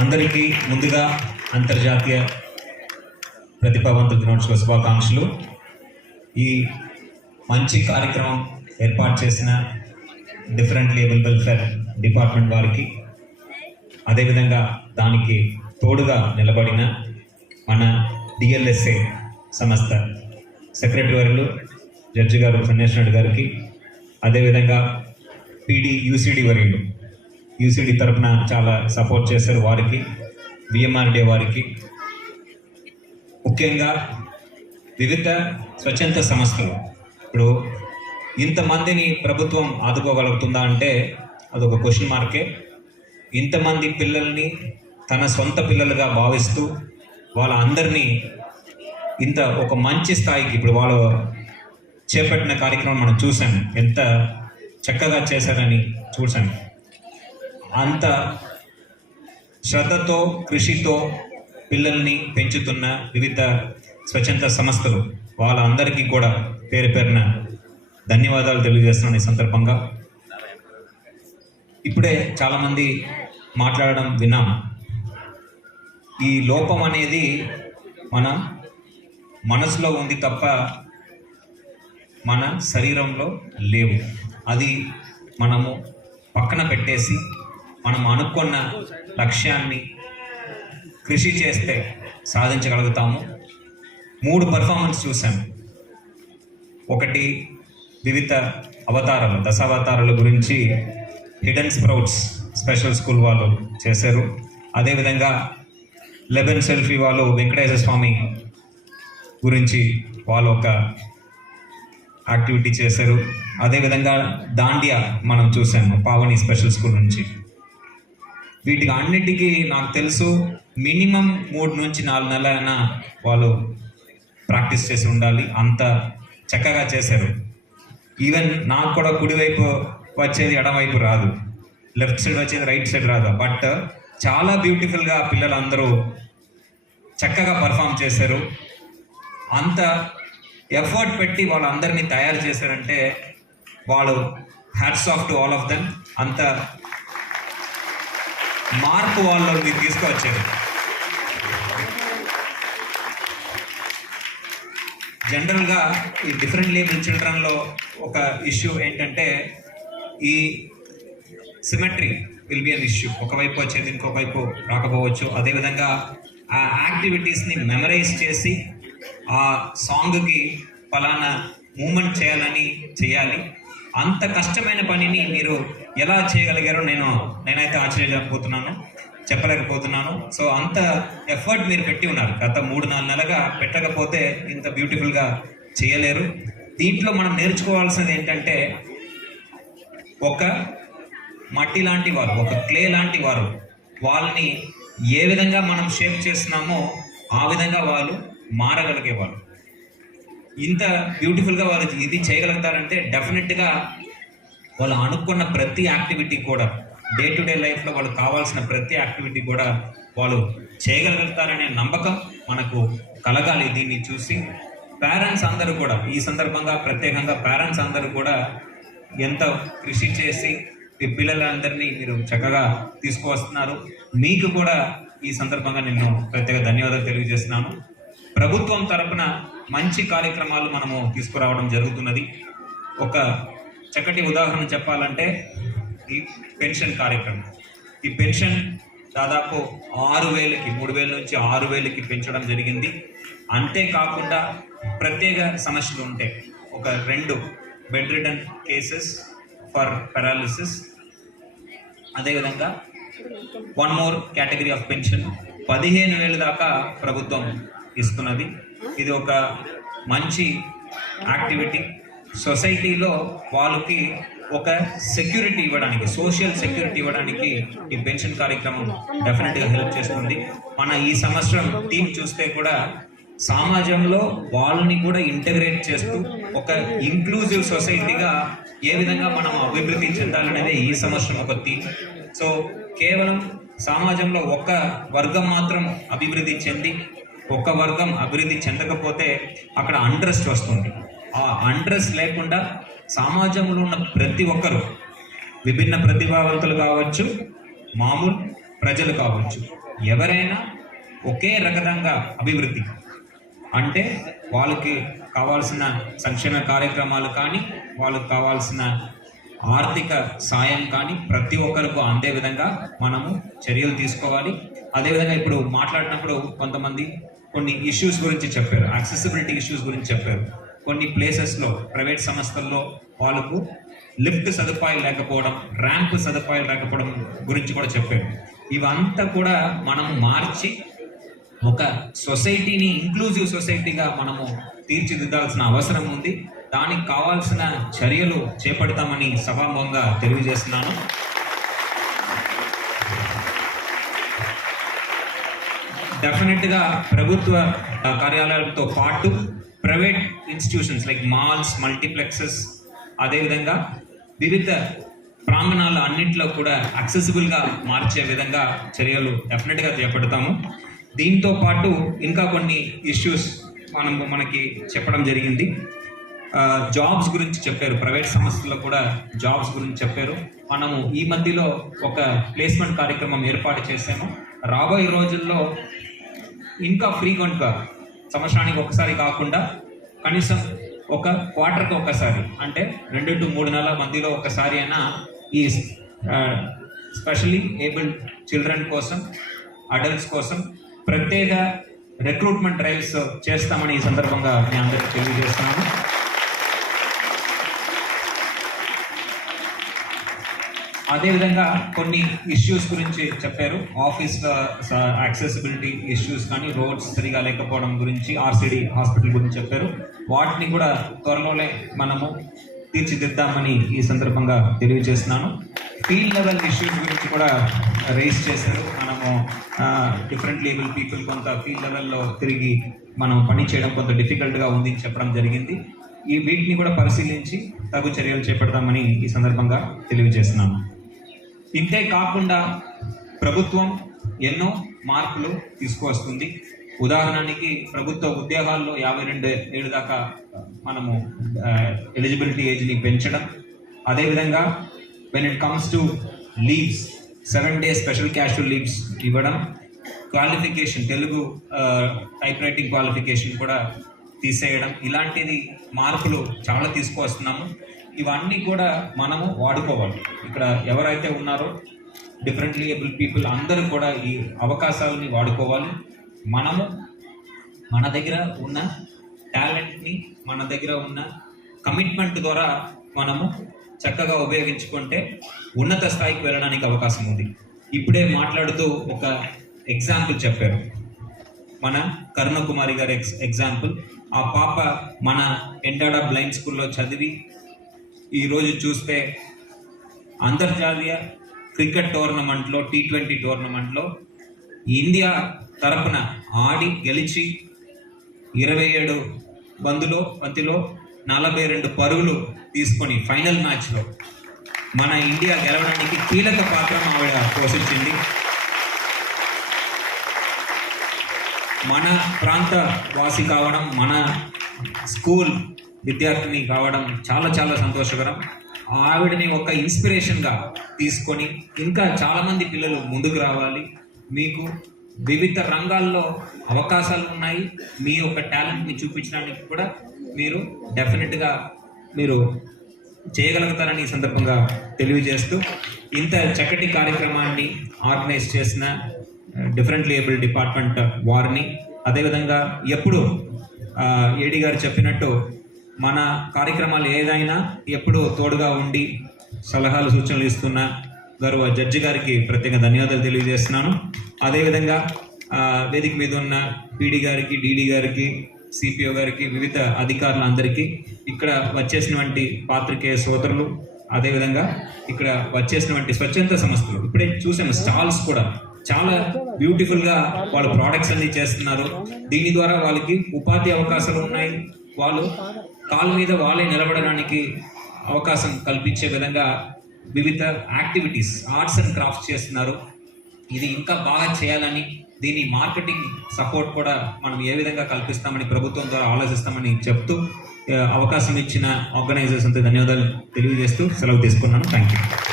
అందరికీ ముందుగా అంతర్జాతీయ ప్రతిభావంతుల దినోత్సవ శుభాకాంక్షలు. ఈ మంచి కార్యక్రమం ఏర్పాటు చేసిన డిఫరెంట్లీ ఏబుల్ వెల్ఫేర్ డిపార్ట్మెంట్ వారికి, అదేవిధంగా దానికి తోడుగా నిలబడిన మన డిఎల్ఎస్ఏ సంస్థ సెక్రటరీ వర్యులు జడ్జి గారు సన్యాసి రెడ్డి గారికి, అదేవిధంగా పీడి యూసీడీ వర్యులు యూసీడీ తరఫున చాలా సపోర్ట్ చేశారు వారికి, విఎంఆర్డే వారికి, ముఖ్యంగా వివిధ స్వచ్ఛంద సంస్థలు. ఇప్పుడు ఇంతమందిని ప్రభుత్వం ఆదుకోగలుగుతుందా అంటే అదొక క్వశ్చన్ మార్కే. ఇంతమంది పిల్లల్ని తన సొంత పిల్లలుగా భావిస్తూ వాళ్ళందరినీ ఇంత ఒక మంచి స్థాయికి ఇప్పుడు వాళ్ళు చేపట్టిన కార్యక్రమం మనం చూసాము, ఎంత చక్కగా చేశారని చూసాము. అంత శ్రద్ధతో కృషితో పిల్లల్ని పెంచుతున్న వివిధ స్వచ్ఛంద సంస్థలు వాళ్ళందరికీ కూడా పేరు పేరున ధన్యవాదాలు తెలియజేస్తున్నాను. ఈ సందర్భంగా ఇప్పుడే చాలామంది మాట్లాడడం విన్నాం. ఈ లోపం అనేది మన మనసులో ఉంది తప్ప మన శరీరంలో లేవు. అది మనము పక్కన పెట్టేసి మనం అనుకున్న లక్ష్యాన్ని కృషి చేస్తే సాధించగలుగుతాము. 3 పర్ఫార్మెన్స్ చూసాము. ఒకటి వివిధ అవతారాలు, దశావతారాల గురించి హిడెన్ స్ప్రౌట్స్ స్పెషల్ స్కూల్ వాళ్ళు చేశారు. అదేవిధంగా లెబెన్ సెల్ఫీ వాళ్ళు వెంకటేశ్వర స్వామి గురించి వాళ్ళు ఒక యాక్టివిటీ చేశారు. అదేవిధంగా దాండియా మనం చూసాము పావని స్పెషల్ స్కూల్ నుంచి. వీటికి అన్నిటికీ నాకు తెలుసు మినిమం 3 నుంచి 4 నెలలైనా వాళ్ళు ప్రాక్టీస్ చేసి ఉండాలి. అంత చక్కగా చేశారు. ఈవెన్ నాకు కూడా కుడివైపు వచ్చేది ఎడమవైపు రాదు, లెఫ్ట్ సైడ్ వచ్చేది రైట్ సైడ్ రాదు. బట్ చాలా బ్యూటిఫుల్గా పిల్లలందరూ చక్కగా పర్ఫామ్ చేశారు. అంత ఎఫర్ట్ పెట్టి వాళ్ళందరినీ తయారు చేశారంటే వాళ్ళు hats off to all of them. అంత మార్పు వాళ్ళు మీరు తీసుకువచ్చారు. జనరల్గా ఈ డిఫరెంట్లీ ఏబుల్ చిల్డ్రన్లో ఒక ఇష్యూ ఏంటంటే ఈ symmetry will be an issue. ఒకవైపు వచ్చేది ఇంకొక వైపు రాకపోవచ్చు. అదేవిధంగా ఆ యాక్టివిటీస్ని మెమరైజ్ చేసి ఆ సాంగ్కి ఫలానా మూమెంట్ చేయాలి. అంత కష్టమైన పనిని మీరు ఎలా చేయగలిగారో నేనైతే చెప్పలేకపోతున్నాను. సో అంత ఎఫర్ట్ మీరు పెట్టి ఉన్నారు. గత 3-4 నెలలుగా పెట్టకపోతే ఇంత బ్యూటిఫుల్గా చేయలేరు. దీంట్లో మనం నేర్చుకోవాల్సింది ఏంటంటే ఒక మట్టి లాంటి వారు, ఒక క్లే లాంటి వారు, వాళ్ళని ఏ విధంగా మనం షేప్ చేస్తున్నామో ఆ విధంగా వాళ్ళు మారగలిగేవారు. ఇంత బ్యూటిఫుల్గా వాళ్ళు ఇది చేయగలుగుతారంటే డెఫినెట్గా వాళ్ళు అనుకున్న ప్రతి యాక్టివిటీ కూడా డే టు డే లైఫ్లో వాళ్ళు కావాల్సిన ప్రతి యాక్టివిటీ కూడా వాళ్ళు చేయగలుగుతారనే నమ్మకం మనకు కలగాలి. దీన్ని చూసి పేరెంట్స్ అందరూ కూడా ఈ సందర్భంగా ప్రత్యేకంగా పేరెంట్స్ అందరూ కూడా ఎంత కృషి చేసి ఈ పిల్లలందరినీ మీరు చక్కగా తీసుకువస్తున్నారు. మీకు కూడా ఈ సందర్భంగా నేను ప్రత్యేక ధన్యవాదాలు తెలియజేస్తున్నాను. ప్రభుత్వం తరపున మంచి కార్యక్రమాలు మనము తీసుకురావడం జరుగుతున్నది. ఒక చక్కటి ఉదాహరణ చెప్పాలంటే ఈ పెన్షన్ కార్యక్రమం. ఈ పెన్షన్ దాదాపు 6,000కి 3,000 నుంచి 6,000కి పెంచడం జరిగింది. అంతేకాకుండా ప్రత్యేక సమస్యలు ఉంటాయి. ఒక 2 bed ridden cases for paralysis, అదేవిధంగా 1 మోర్ కేటగిరీ ఆఫ్ పెన్షన్ 15,000 దాకా ప్రభుత్వం ఇస్తున్నది. ఇది ఒక మంచి యాక్టివిటీ. సొసైటీలో వాళ్ళకి ఒక సెక్యూరిటీ ఇవ్వడానికి, సోషల్ సెక్యూరిటీ ఇవ్వడానికి ఈ పెన్షన్ కార్యక్రమం డెఫినెట్గా హెల్ప్ చేస్తుంది. మన ఈ సంవత్సరం టీం చూస్తే కూడా సమాజంలో వాళ్ళని కూడా ఇంటగ్రేట్ చేస్తూ ఒక ఇంక్లూజివ్ సొసైటీగా ఏ విధంగా మనం అభివృద్ధి చెందాలనేది ఈ సంవత్సరం ఒక థీమ్. సో కేవలం సమాజంలో ఒక వర్గం మాత్రం అభివృద్ధి చెంది ఒక వర్గం అభివృద్ధి చెందకపోతే అక్కడ అండ్రెస్ట్ వస్తుంది. ఆ అండ్రెస్ట్ లేకుండా సమాజంలో ఉన్న ప్రతి ఒక్కరు విభిన్న ప్రతిభావంతులు కావచ్చు, మామూలు ప్రజలు కావచ్చు, ఎవరైనా ఒకే రకంగా అభివృద్ధి అంటే వాళ్ళకి కావాల్సిన సంక్షేమ కార్యక్రమాలు కానీ, వాళ్ళకి కావాల్సిన ఆర్థిక సాయం కానీ ప్రతి ఒక్కరికి అందే విధంగా మనము చర్యలు తీసుకోవాలి. అదేవిధంగా ఇప్పుడు మాట్లాడినప్పుడు కొంతమంది కొన్ని ఇష్యూస్ గురించి చెప్పారు, యాక్సెసిబిలిటీ ఇష్యూస్ గురించి చెప్పారు. కొన్ని ప్లేసెస్లో ప్రైవేట్ సంస్థల్లో వాళ్ళకు లిఫ్ట్ సదుపాయాలు లేకపోవడం, ర్యాంప్ సదుపాయాలు లేకపోవడం గురించి కూడా చెప్పారు. ఇవంతా కూడా మనము మార్చి ఒక సొసైటీని ఇంక్లూజివ్ సొసైటీగా మనము తీర్చిదిద్దాల్సిన అవసరం ఉంది. దానికి కావాల్సిన చర్యలు చేపడతామని సభాముఖంగా తెలియజేస్తున్నాను. డెఫినెట్గా ప్రభుత్వ కార్యాలయాలతో పాటు private institutions like malls, multiplexes, అదేవిధంగా వివిధ ప్రాంగణాలు అన్నింటిలో కూడా యాక్సెసిబుల్గా మార్చే విధంగా చర్యలు డెఫినెట్గా చేపడతాము. దీంతో పాటు ఇంకా కొన్ని ఇష్యూస్ మనకి చెప్పడం జరిగింది. జాబ్స్ గురించి చెప్పారు, ప్రైవేట్ సంస్థల్లో కూడా జాబ్స్ గురించి చెప్పారు. మనము ఈ మధ్యలో ఒక ప్లేస్మెంట్ కార్యక్రమం ఏర్పాటు చేసాము. రాబోయే రోజుల్లో ఇంకా ఫ్రీక్వెంట్గా సంవత్సరానికి ఒకసారి కాకుండా కనీసం ఒక క్వార్టర్కి ఒకసారి, అంటే 2 to 3 నెలల మధ్యలో ఒకసారి అయినా ఈ స్పెషల్లీ ఏబుల్డ్ చిల్డ్రన్ కోసం, అడల్ట్స్ కోసం ప్రత్యేక రిక్రూట్మెంట్ డ్రైవ్స్ చేస్తామని ఈ సందర్భంగా నేను అందరికీ తెలియజేస్తున్నాను. అదేవిధంగా కొన్ని ఇష్యూస్ గురించి చెప్పారు. ఆఫీస్ యాక్సెసిబిలిటీ ఇష్యూస్ కానీ, రోడ్స్ సరిగా లేకపోవడం గురించి, ఆర్సిడి హాస్పిటల్ గురించి చెప్పారు. వాటిని కూడా త్వరలోనే మనము తీర్చిదిద్దామని ఈ సందర్భంగా తెలియజేస్తున్నాను. ఫీల్డ్ లెవెల్ ఇష్యూస్ గురించి కూడా రైజ్ చేశారు. మనము డిఫరెంట్ లేబుల్ పీపుల్ కొంత ఫీల్డ్ లెవెల్లో తిరిగి మనం పని చేయడం కొంత డిఫికల్ట్గా ఉంది అని చెప్పడం జరిగింది. వీటిని కూడా పరిశీలించి తగు చర్యలు చేపడతామని ఈ సందర్భంగా తెలియజేస్తున్నాను. ఇంతే కాకుండా ప్రభుత్వం ఎన్నో మార్పులు తీసుకువస్తుంది. ఉదాహరణకి ప్రభుత్వ ఉద్యోగాల్లో 52 ఏళ్ళు దాకా మనము ఎలిజిబిలిటీ ఏజ్ని పెంచడం, అదేవిధంగా when it comes to leaves 7 days special casual leaves ఇవ్వడం, qualification Telugu type writing qualification కూడా తీసేయడం, ఇలాంటిది మార్పులు చాలా తీసుకువస్తున్నాము. ఇవన్నీ కూడా మనము వాడుకోవాలి. ఇక్కడ ఎవరైతే ఉన్నారో డిఫరెంట్లీ ఏబుల్ పీపుల్ అందరూ కూడా ఈ అవకాశాలని వాడుకోవాలి. మనము మన దగ్గర ఉన్న టాలెంట్ని, మన దగ్గర ఉన్న కమిట్మెంట్ ద్వారా మనము చక్కగా ఉపయోగించుకుంటే ఉన్నత స్థాయికి వెళ్ళడానికి అవకాశం ఉంది. ఇప్పుడే మాట్లాడుతూ ఒక ఎగ్జాంపుల్ చెప్పారు, మన కరుణకుమారి గారి ఎగ్జాంపుల్. ఆ పాప మన ఎండాడా బ్లైండ్ స్కూల్లో చదివి ఈరోజు చూస్తే అంతర్జాతీయ క్రికెట్ టోర్నమెంట్లో, T20 టోర్నమెంట్లో ఇండియా తరపున ఆడి గెలిచి 27 బంతిలో 42 పరుగులు తీసుకొని ఫైనల్ మ్యాచ్లో మన ఇండియా గెలవడానికి కీలక పాత్ర ఆవిడ పోషించింది. మన ప్రాంత వాసి కావడం, మన స్కూల్ విద్యార్థిని కావడం చాలా చాలా సంతోషకరం. ఆవిడని ఒక ఇన్స్పిరేషన్గా తీసుకొని ఇంకా చాలామంది పిల్లలు ముందుకు రావాలి. మీకు వివిధ రంగాల్లో అవకాశాలు ఉన్నాయి. మీ యొక్క టాలెంట్ని చూపించడానికి కూడా మీరు డెఫినెట్గా చేయగలుగుతారని ఈ సందర్భంగా తెలియజేస్తూ, ఇంత చక్కటి కార్యక్రమాన్ని ఆర్గనైజ్ చేసిన డిఫరెంట్లీ ఏబుల్ డిపార్ట్మెంట్ వారిని, అదేవిధంగా ఎప్పుడు ఏడీ గారు చెప్పినట్టు మన కార్యక్రమాలు ఏదైనా ఎప్పుడు తోడుగా ఉండి సలహాలు సూచనలు ఇస్తున్న గౌరవ జడ్జి గారికి ప్రత్యేక ధన్యవాదాలు తెలియజేస్తున్నాను. అదేవిధంగా వేదిక మీద ఉన్న పీడీ గారికి, డీడీ గారికి, సిపిఓ గారికి, వివిధ అధికారులందరికీ, ఇక్కడ వచ్చేసినటువంటి పాత్రికేయ సోదరులు, అదేవిధంగా ఇక్కడ వచ్చేసినటువంటి స్వచ్ఛంద సంస్థలు, ఇప్పుడే చూసాము స్టాల్స్ కూడా చాలా బ్యూటిఫుల్గా వాళ్ళ ప్రోడక్ట్స్ అన్ని చేస్తున్నారు. దీని ద్వారా వాళ్ళకి ఉపాధి అవకాశాలు ఉన్నాయి. వాళ్ళు కాళ్ళ మీద వాళ్ళే నిలబడడానికి అవకాశం కల్పించే విధంగా వివిధ యాక్టివిటీస్, ఆర్ట్స్ అండ్ క్రాఫ్ట్స్ చేస్తున్నారు. ఇది ఇంకా బాగా చేయాలని, దీని మార్కెటింగ్ సపోర్ట్ కూడా మనం ఏ విధంగా కల్పిస్తామని ప్రభుత్వం ద్వారా ఆలోచిస్తామని చెప్తూ అవకాశం ఇచ్చిన ఆర్గనైజర్స్ అంతా ధన్యవాదాలు తెలియజేస్తూ సెలవు తీసుకున్నాను. Thank you.